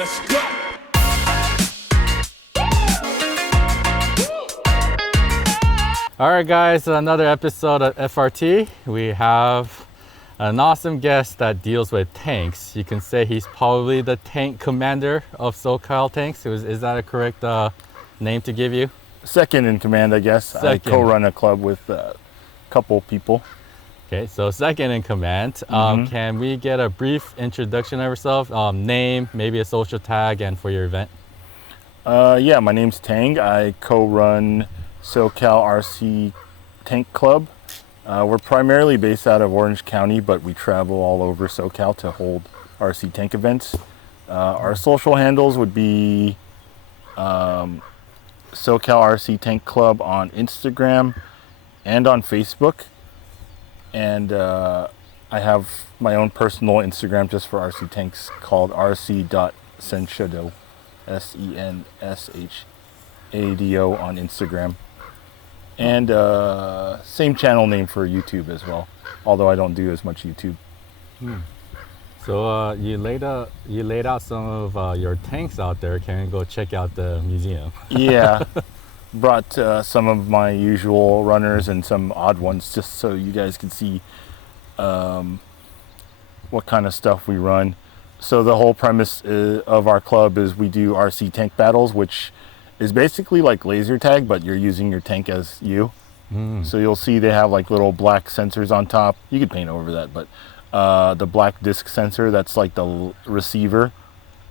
Let's go. All right, guys, another episode of FRT. We have an awesome guest that deals with tanks. You can say he's probably the tank commander of SOCAL Tanks. Is that a correct name to give you? Second in command, I guess. Second. I co-run a club with a couple people. Okay, so second in command. Can we get a brief introduction of yourself? Name, maybe a social tag, and for your event? Yeah, my name's Tang. I co-run SOCAL RC Tank Club. We're primarily based out of Orange County, but we travel all over SoCal to hold RC tank events. Our social handles would be SOCAL RC Tank Club on Instagram and on Facebook. And I have my own personal Instagram just for RC tanks called RC.Senshado, SENSHADO on Instagram. And same channel name for YouTube as well, although I don't do as much YouTube. So you laid out some of your tanks out there. Can we go check out the museum? Yeah, brought some of my usual runners and some odd ones just so you guys can see what kind of stuff we run. So the whole premise of our club is we do RC tank battles, which is basically like laser tag, but you're using your tank as you. So you'll see they have like little black sensors on top. You could paint over that, but the black disc sensor, that's like the receiver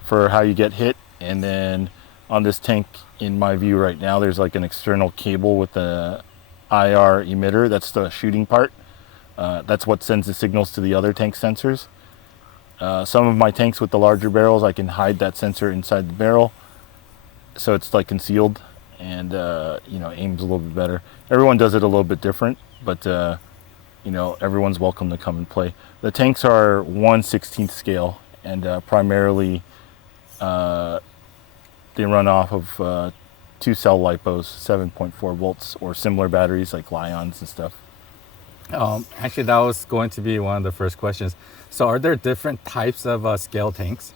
for how you get hit. And then on this tank, in my view right now, there's like an external cable with the IR emitter. That's the shooting part. That's what sends the signals to the other tank sensors. Some of my tanks with the larger barrels, I can hide that sensor inside the barrel, so it's like concealed and aims a little bit better. Everyone does it a little bit different, but everyone's welcome to come and play. The tanks are 1/16 scale, and primarily they run off of 2 cell lipos, 7.4 volts, or similar batteries like Lions and stuff. Actually, that was going to be one of the first questions. So are there different types of scale tanks?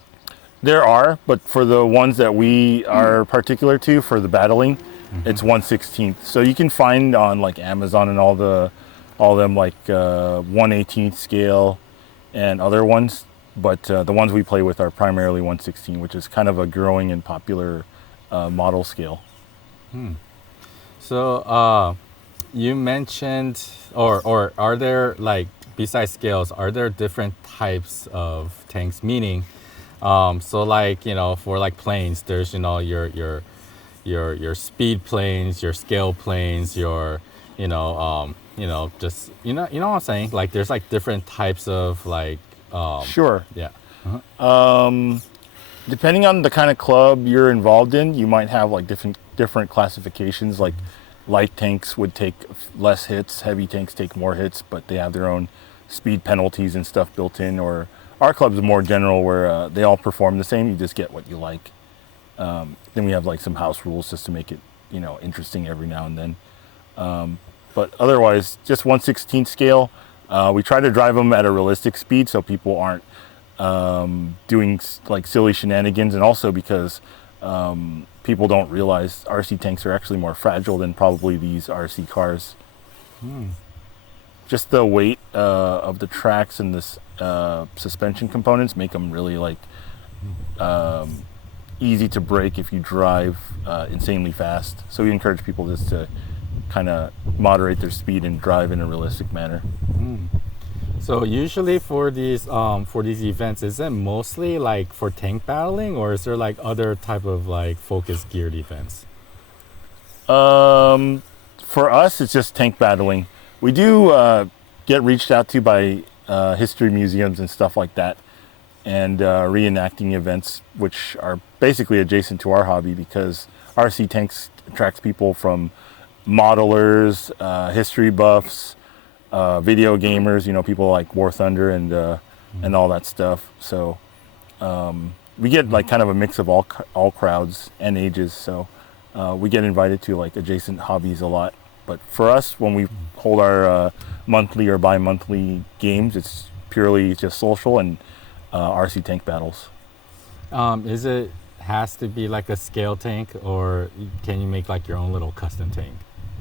There are, but for the ones that we are particular to for the battling, it's 1/16. So you can find on like Amazon and all them like 1/18 scale and other ones, but the ones we play with are primarily 1/16, which is kind of a growing and popular model scale. So you mentioned, or are there, like, besides scales, are there different types of tanks? Meaning, so like, for like planes, there's your speed planes, your scale planes, your just what I'm saying? Like, there's like different types of like Sure. Yeah. Depending on the kind of club you're involved in, you might have like different classifications. Like light tanks would take less hits, heavy tanks take more hits, but they have their own speed penalties and stuff built in. Or our club's more general, where they all perform the same. You just get what you like. Then we have like some house rules just to make it interesting every now and then. But otherwise, just 1/16 scale. We try to drive them at a realistic speed so people aren't doing like silly shenanigans, and also because people don't realize RC tanks are actually more fragile than probably these RC cars. Just the weight of the tracks and this suspension components make them really like easy to break if you drive insanely fast. So we encourage people just to kind of moderate their speed and drive in a realistic manner. So usually for these events, is it mostly like for tank battling, or is there like other type of like focus geared events? For us, it's just tank battling. We do get reached out to by history museums and stuff like that, and reenacting events, which are basically adjacent to our hobby, because RC tanks attracts people from modelers, history buffs, video gamers, people like War Thunder and all that stuff. So we get like kind of a mix of all crowds and ages. So we get invited to like adjacent hobbies a lot. But for us, when we hold our monthly or bi-monthly games, it's purely just social and RC tank battles. Is it has to be like a scale tank, or can you make like your own little custom tank?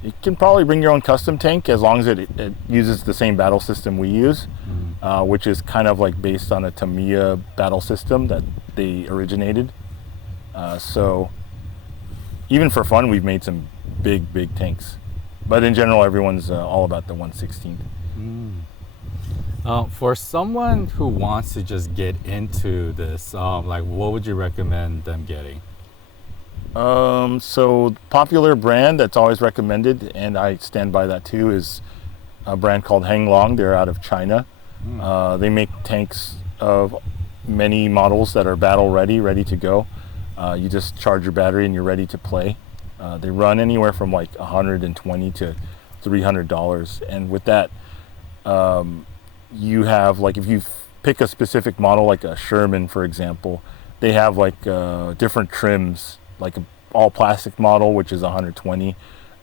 You can probably bring your own custom tank as long as it uses the same battle system we use, which is kind of like based on a Tamiya battle system that they originated. So even for fun, we've made some big tanks. But in general, everyone's all about the 1/16. For someone who wants to just get into this, like what would you recommend them getting? So popular brand that's always recommended, and I stand by that too, is a brand called Hanglong. They're out of China. They make tanks of many models that are battle ready to go. You just charge your battery and you're ready to play. They run anywhere from like $120 to $300, and with that, you have like, if you pick a specific model like a Sherman, for example, they have like different trims, like an all plastic model, which is 120,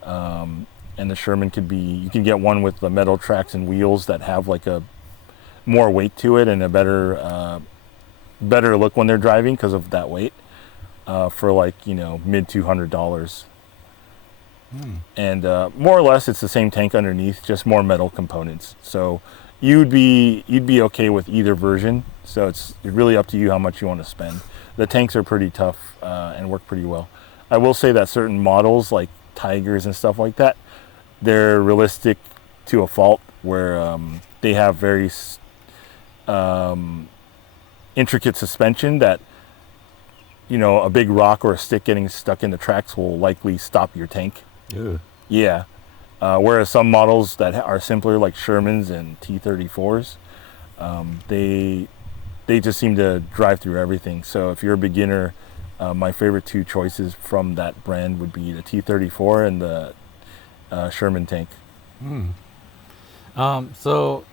and the Sherman could be, you can get one with the metal tracks and wheels that have like a more weight to it and a better look when they're driving because of that weight, for like, you know, mid $200. And more or less it's the same tank underneath, just more metal components. So you'd be okay with either version. So it's really up to you how much you want to spend. The tanks are pretty tough and work pretty well. I will say that certain models like Tigers and stuff like that, they're realistic to a fault, where they have very intricate suspension that, you know, a big rock or a stick getting stuck in the tracks will likely stop your tank. Ew. Yeah. Whereas some models that are simpler, like Shermans and T-34s, they just seem to drive through everything. So if you're a beginner, my favorite two choices from that brand would be the T-34 and the Sherman tank. So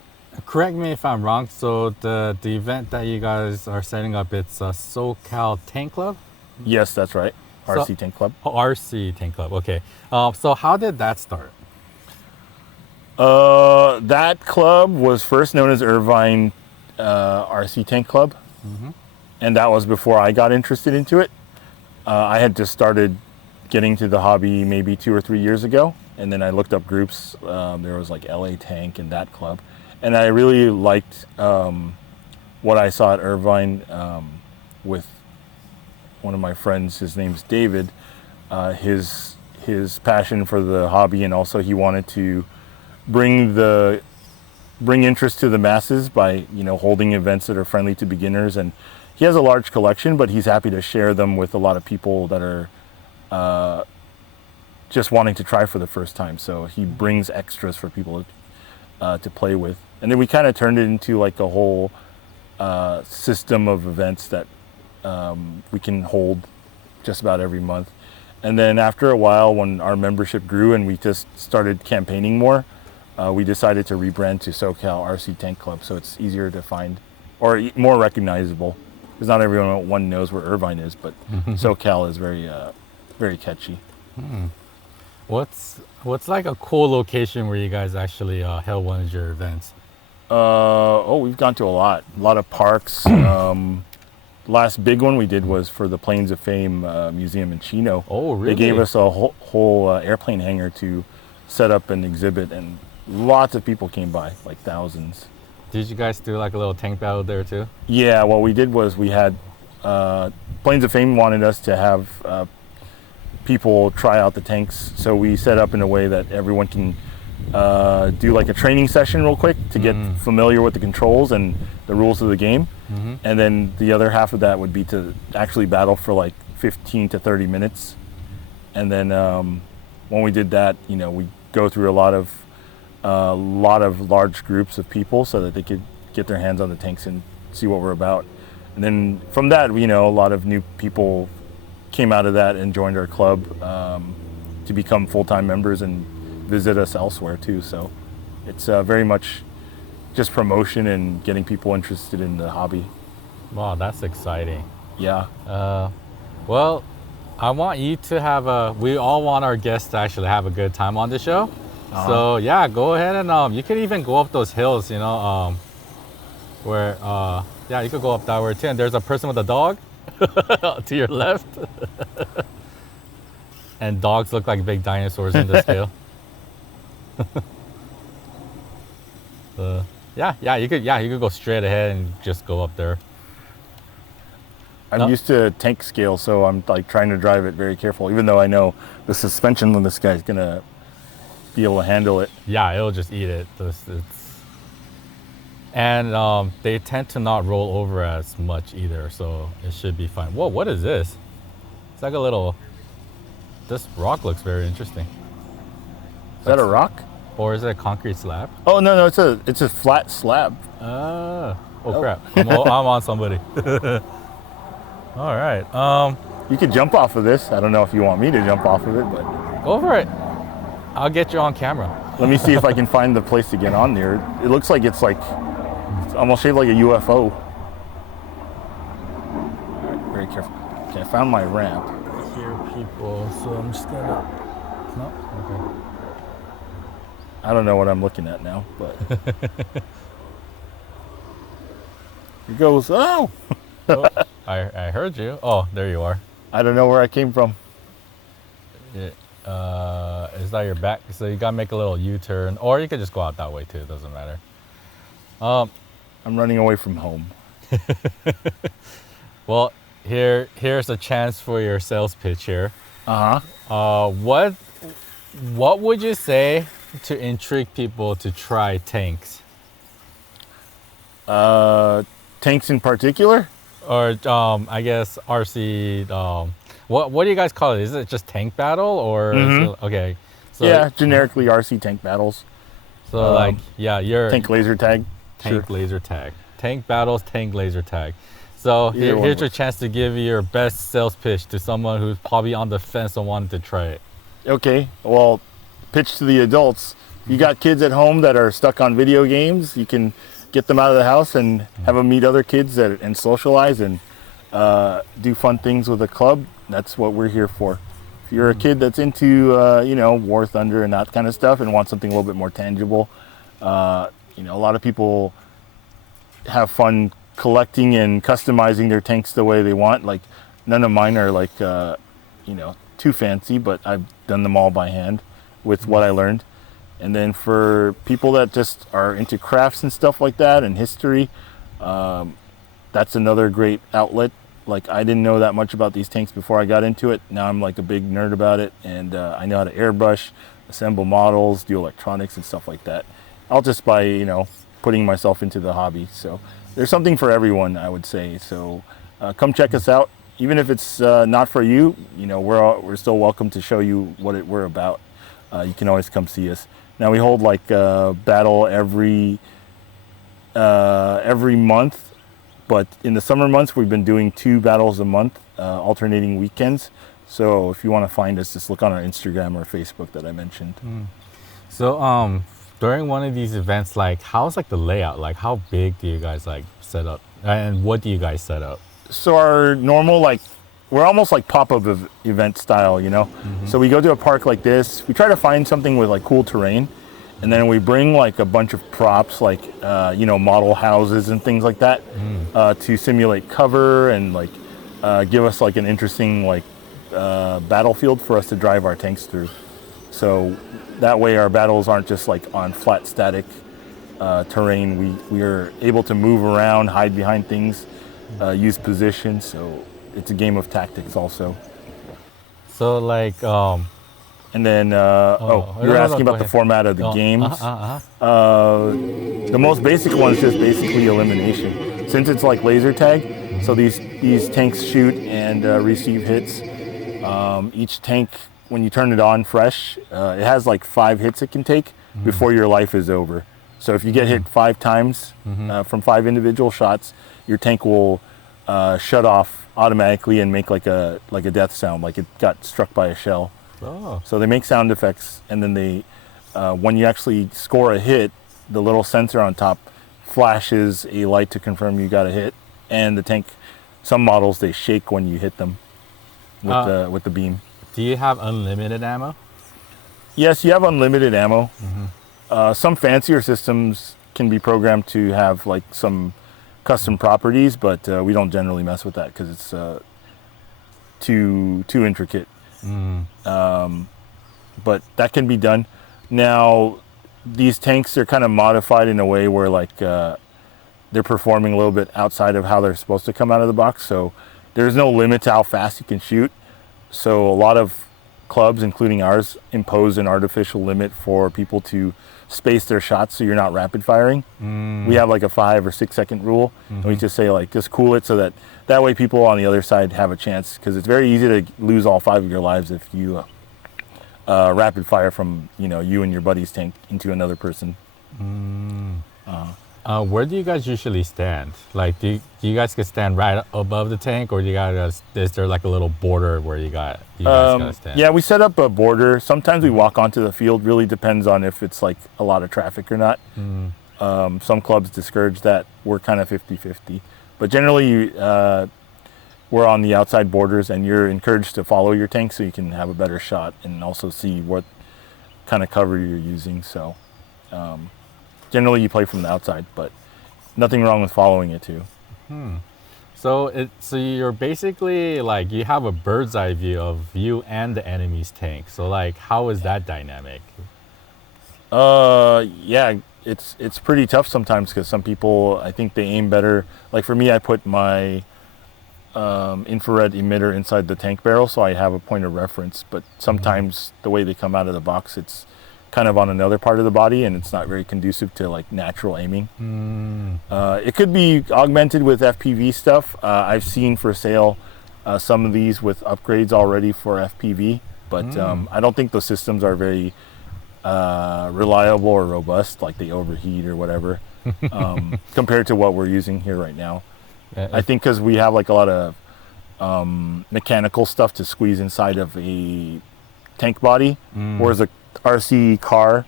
correct me if I'm wrong. So the event that you guys are setting up, it's a SOCAL Tank Club? Yes, that's right. RC Tank Club. Oh, RC Tank Club. Okay. So how did that start? That club was first known as Irvine RC Tank Club, and that was before I got interested into it. I had just started getting to the hobby maybe 2 or 3 years ago, and then I looked up groups. There was like LA Tank and that club, and I really liked what I saw at Irvine with one of my friends. His name's David. His passion for the hobby, and also he wanted to bring interest to the masses by, you know, holding events that are friendly to beginners. And he has a large collection, but he's happy to share them with a lot of people that are just wanting to try for the first time. So he brings extras for people to play with. And then we kind of turned it into like a whole system of events that we can hold just about every month. And then after a while, when our membership grew and we just started campaigning more, we decided to rebrand to SOCAL RC Tank Club, so it's easier to find, or more recognizable, because not everyone knows where Irvine is, but SOCAL is very catchy. What's like a cool location where you guys actually held one of your events? We've gone to a lot of parks. Last big one we did was for the Planes of Fame Museum in Chino. Oh, really? They gave us a whole airplane hangar to set up an exhibit, and lots of people came by, like thousands. Did you guys do like a little tank battle there too? Yeah, what we did was we had Planes of Fame wanted us to have people try out the tanks, so we set up in a way that everyone can do like a training session real quick to get familiar with the controls and the rules of the game. And then the other half of that would be to actually battle for like 15 to 30 minutes. And then when we did that, you know, we go through a lot of large groups of people so that they could get their hands on the tanks and see what we're about. And then from that, you know, a lot of new people came out of that and joined our club to become full-time members and visit us elsewhere too. So it's very much just promotion and getting people interested in the hobby. Wow, that's exciting. Yeah. Well, I want you to we all want our guests to actually have a good time on the show. So yeah, go ahead and you can even go up those hills, you know, where, yeah, you could go up that way too. And there's a person with a dog. to your left. And dogs look like big dinosaurs in the scale. You could go straight ahead and just go up there. I'm used to tank scale, so I'm like trying to drive it very careful, even though I know the suspension on this guy's gonna be able to handle it. Yeah, it'll just eat it. And they tend to not roll over as much either, so it should be fine. Whoa, what is this? It's like a little. This rock looks very interesting. Is that a rock? Or is it a concrete slab? Oh no, it's a flat slab. Oh crap! I'm on somebody. All right. You could jump off of this. I don't know if you want me to jump off of it, but Go for it. I'll get you on camera. let me see if I can find the place to get on there. It looks like it's almost shaped like a UFO. All right, very careful. Okay, I found my ramp. I hear people, so I'm just gonna. No. Okay. I don't know what I'm looking at now, but it goes. Oh. Oh, I heard you. Oh, there you are. I don't know where I came from. Is that your back? So you gotta make a little U-turn, or you could just go out that way too. It doesn't matter. I'm running away from home. Well, here's a chance for your sales pitch here. What would you say to intrigue people to try tanks? Tanks in particular? Or I guess RC. What do you guys call it? Is it just tank battle or is it, okay? So, Yeah, generically RC tank battles. So you're Tank laser tag. tank laser tag, tank battles, tank laser tag. So here's your chance to give your best sales pitch to someone who's probably on the fence and wanted to try it. Okay, well, pitch to the adults. You got kids at home that are stuck on video games. You can get them out of the house and have them meet other kids and socialize and do fun things with a club. That's what we're here for. If you're a kid that's into War Thunder and that kind of stuff and want something a little bit more tangible, a lot of people have fun collecting and customizing their tanks the way they want. Like none of mine are like too fancy, but I've done them all by hand with what I learned. And then for people that just are into crafts and stuff like that and history, that's another great outlet. Like I didn't know that much about these tanks before I got into it. Now I'm like a big nerd about it, and I know how to airbrush, assemble models, do electronics and stuff like that. All just by putting myself into the hobby. So there's something for everyone, I would say. So come check us out. Even if it's not for you, we're still welcome to show you what we're about. You can always come see us. Now we hold like a battle every month. But in the summer months, we've been doing 2 battles a month, alternating weekends. So if you want to find us, just look on our Instagram or Facebook that I mentioned. So during one of these events, like how's like the layout? Like how big do you guys like set up, and what do you guys set up? So our normal we're almost like pop-up event style, So we go to a park like this. We try to find something with like cool terrain. And then we bring like a bunch of props, like model houses and things like that, to simulate cover and like give us like an interesting battlefield for us to drive our tanks through. So that way our battles aren't just like on flat static terrain. We are able to move around, hide behind things, use position. So it's a game of tactics also. So like. And then, you're asking about the format of the games. The most basic one is just basically elimination. Since it's like laser tag, so these tanks shoot and receive hits. Each tank, when you turn it on fresh, it has like 5 hits it can take before your life is over. So if you get hit 5 times from 5 individual shots, your tank will shut off automatically and make like a death sound, like it got struck by a shell. Oh. So they make sound effects, and then they, when you actually score a hit, the little sensor on top flashes a light to confirm you got a hit. And the tank, some models they shake when you hit them with the beam. Do you have unlimited ammo? Yes, you have unlimited ammo. Some fancier systems can be programmed to have like some custom properties, but we don't generally mess with that because it's too intricate. But that can be done. Now, these tanks are kind of modified in a way where like they're performing a little bit outside of how they're supposed to come out of the box. So there's no limit to how fast you can shoot. So a lot of clubs, including ours, impose an artificial limit for people to space their shots so you're not rapid firing. We have like a 5 or 6 second rule, and we just say like just cool it so that way people on the other side have a chance, because it's very easy to lose all 5 of your lives if you rapid fire from you and your buddy's tank into another person. Where do you guys usually stand? Like, do you guys can stand right above the tank, or is there like a little border where you guys gotta stand? Yeah, we set up a border. Sometimes we walk onto the field. Really depends on if it's like a lot of traffic or not. Some clubs discourage that. We're kind of 50-50. But generally, we're on the outside borders, and you're encouraged to follow your tank so you can have a better shot and also see what kind of cover you're using. So generally you play from the outside, but nothing wrong with following it too. So you're basically like, you have a bird's eye view of you and the enemy's tank. So like, how is that dynamic? Yeah, it's pretty tough sometimes, because some people, I think they aim better. Like for me, I put my infrared emitter inside the tank barrel, so I have a point of reference, but sometimes the way they come out of the box, it's kind of on another part of the body, and it's not very conducive to like natural aiming. It could be augmented with FPV stuff. I've seen for sale some of these with upgrades already for FPV, but I don't think those systems are very reliable or robust, like they overheat or whatever, compared to what we're using here right now. I think because we have like a lot of mechanical stuff to squeeze inside of a tank body, whereas a RC car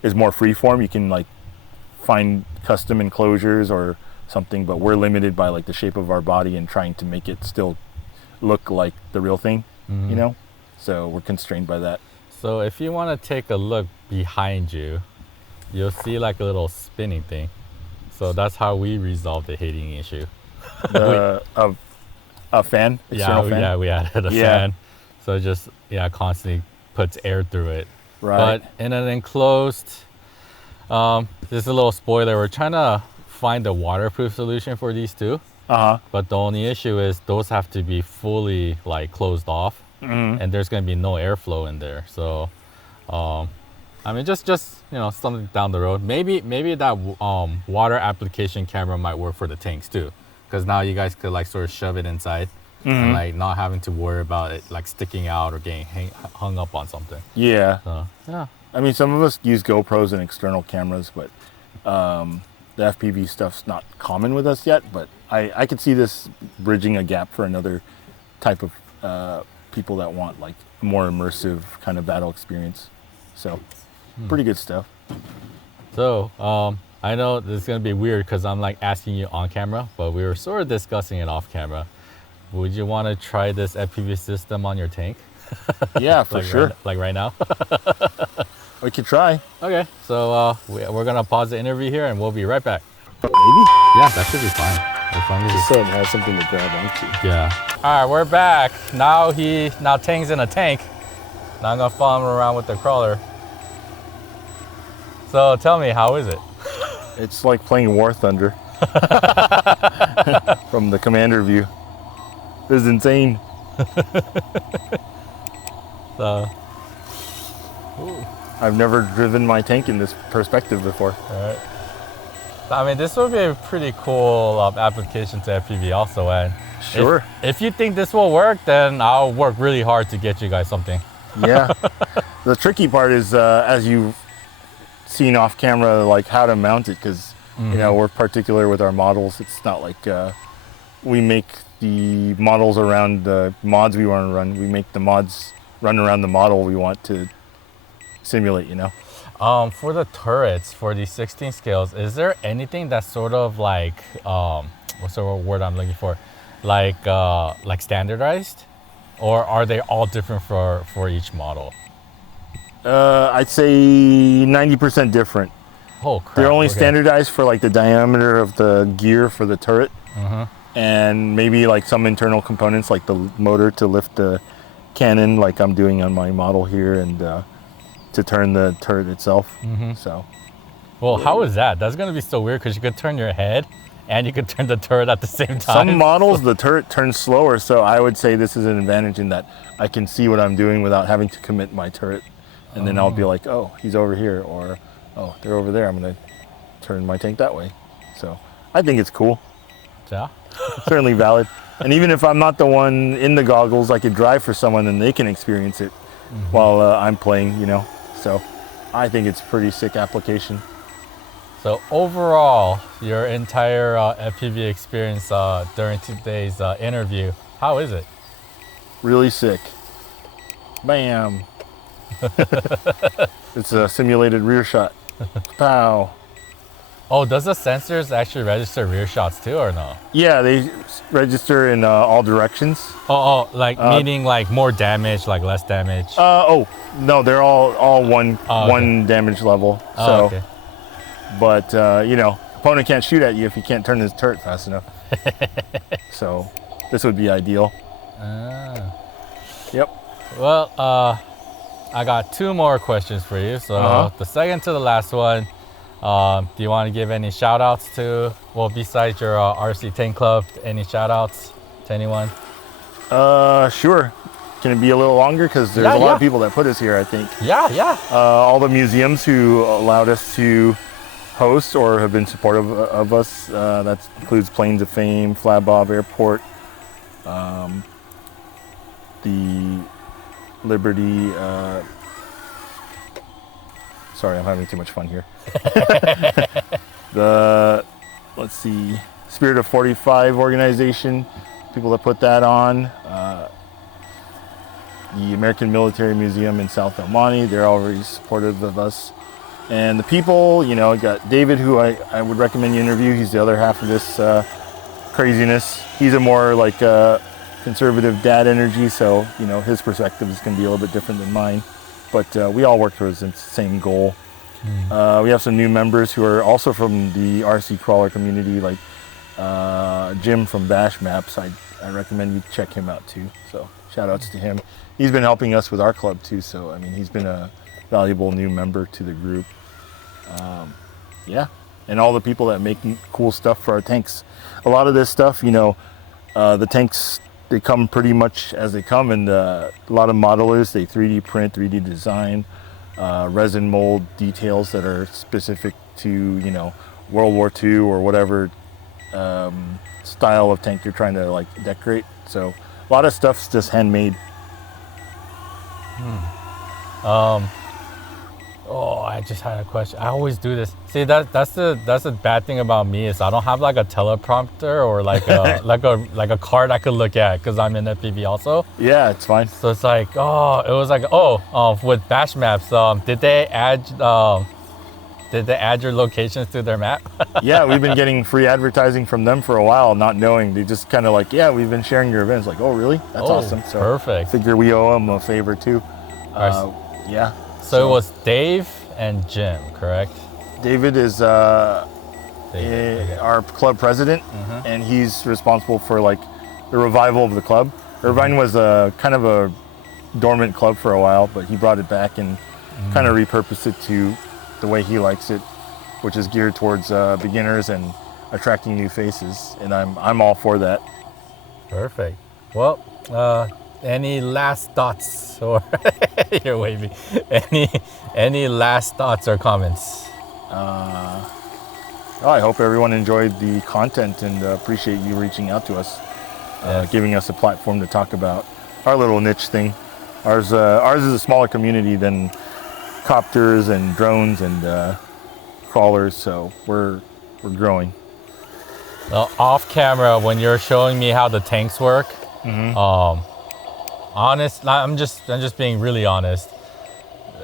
is more freeform. You can like find custom enclosures or something, but we're limited by like the shape of our body and trying to make it still look like the real thing, so we're constrained by that. So if you want to take a look behind you, you'll see like a little spinning thing. So that's how we resolved the heating issue. A fan? External fan? Yeah, we added a fan. So it just constantly puts air through it. Right. But in an enclosed, this is a little spoiler, we're trying to find a waterproof solution for these two. But the only issue is those have to be fully like closed off, and there's going to be no airflow in there. So I mean, just something down the road. Maybe that water application camera might work for the tanks too, because now you guys could like sort of shove it inside and like not having to worry about it like sticking out or getting hung up on something. Yeah. So, yeah. I mean, some of us use GoPros and external cameras, but the FPV stuff's not common with us yet. But I could see this bridging a gap for another type of people that want like a more immersive kind of battle experience. So pretty good stuff. So I know this is gonna be weird because I'm like asking you on camera, but we were sort of discussing it off camera. Would you want to try this FPV system on your tank? Yeah, for sure. Right now. We could try. Okay, so we're gonna pause the interview here and we'll be right back. Maybe. Yeah, that should be fine. As long as Just so it has something to grab onto. Yeah. All right, we're back. Now Tang's in a tank. Now I'm gonna follow him around with the crawler. So tell me, how is it? It's like playing War Thunder from the commander view. This is insane. I've never driven my tank in this perspective before. All right. I mean, this would be a pretty cool application to FPV also. And sure. If you think this will work, then I'll work really hard to get you guys something. Yeah. The tricky part is, as you've seen off camera, like how to mount it, because we're particular with our models. It's not like we make the models around the mods we want to run. We make the mods run around the model we want to simulate, For the turrets, for these 16 scales, is there anything that's sort of like, what's the word I'm looking for? Like standardized? Or are they all different for each model? I'd say 90% different. Oh crap! They're only okay. standardized for like the diameter of the gear for the turret, Uh-huh. and maybe like some internal components like the motor to lift the cannon, like I'm doing on my model here, and to turn the turret itself. So. Well, how is that? That's gonna be so weird because you could turn your head and you could turn the turret at the same time. Some models, the turret turns slower, so I would say this is an advantage in that I can see what I'm doing without having to commit my turret. And then I'll be like, oh, he's over here, or oh, they're over there. I'm gonna turn my tank that way. So I think it's cool. Yeah. Certainly valid. And even if I'm not the one in the goggles, I could drive for someone and they can experience it while I'm playing, you know. So I think it's pretty sick application. So overall, your entire FPV experience during today's interview, how is it? Really sick. Bam. It's a simulated rear shot. Pow. Oh, does the sensors actually register rear shots too, or no? Yeah, they register in all directions. Oh, like meaning like more damage, like less damage. Oh, no, they're all one okay. one damage level. So, Oh, okay. but you know, opponent can't shoot at you if you can't turn his turret fast enough. So, this would be ideal. Ah. Yep. Well, I got two more questions for you. So the second to the last one, do you want to give any shout outs to, well, besides your RC Tank Club, any shout outs to anyone? Sure. Can it be a little longer? Because there's a lot of people that put us here, I think. Yeah. All the museums who allowed us to host or have been supportive of us. That includes Plains of Fame, Flabob Airport, the Liberty. Sorry, I'm having too much fun here. Let's see, Spirit of 45 organization, people that put that on. The American Military Museum in South El Monte, they're all very supportive of us. And the people, you know, got David, who I would recommend you interview. He's the other half of this craziness. He's a more like conservative dad energy, so, you know, his perspective is going to be a little bit different than mine. But we all work towards the same goal. We have some new members who are also from the RC crawler community, like Jim from Bash Maps. I recommend you check him out too. So shout outs to him. He's been helping us with our club too. So I mean, he's been a valuable new member to the group. Yeah, and all the people that make cool stuff for our tanks. A lot of this stuff, you know, the tanks, they come pretty much as they come, and a lot of modelers, they 3D print, 3D design, resin mold details that are specific to, you know, World War II or whatever style of tank you're trying to like decorate. So a lot of stuff's just handmade. Oh, I just had a question. I always do this. See, that's the bad thing about me is I don't have like a teleprompter or like a like a card I could look at because I'm in FPV also. Yeah, it's fine. So it's like, it was like, with Bash Maps, did they add your locations to their map? Yeah, we've been getting free advertising from them for a while, not knowing. They just kind of like, yeah, we've been sharing your events. Like, oh, really? That's awesome. So perfect. I figure we owe them a favor too. Yeah. So it was Dave and Jim, correct? David is our club president, and he's responsible for like the revival of the club. Irvine was a kind of a dormant club for a while, but he brought it back and kind of repurposed it to the way he likes it, which is geared towards beginners and attracting new faces, and I'm all for that. Perfect. Well, any last thoughts, or you're waving? Any last thoughts or comments? I hope everyone enjoyed the content and appreciate you reaching out to us, giving us a platform to talk about our little niche thing. Ours is a smaller community than copters and drones and crawlers, so we're growing. Off camera, when you're showing me how the tanks work, I'm just being really honest.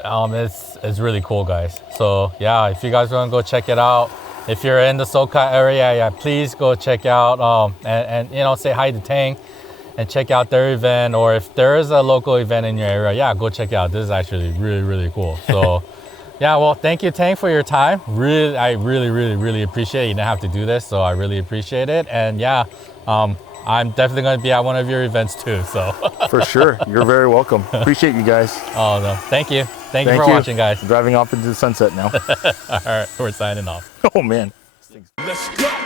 It's really cool, guys. So yeah, if you guys want to go check it out, if you're in the SoCal area, please go check out and you know, say hi to Tang and check out their event. Or if there is a local event in your area, go check it out. This is actually really, really cool. So Yeah, well, thank you, Tang, for your time. I really appreciate it. You didn't have to do this, so I really appreciate it. And yeah, I'm definitely going to be at one of your events too. So For sure. You're very welcome. Appreciate you guys. oh no, thank you for watching, guys. I'm driving off into the sunset now. All right, we're signing off. Oh man. Let's go.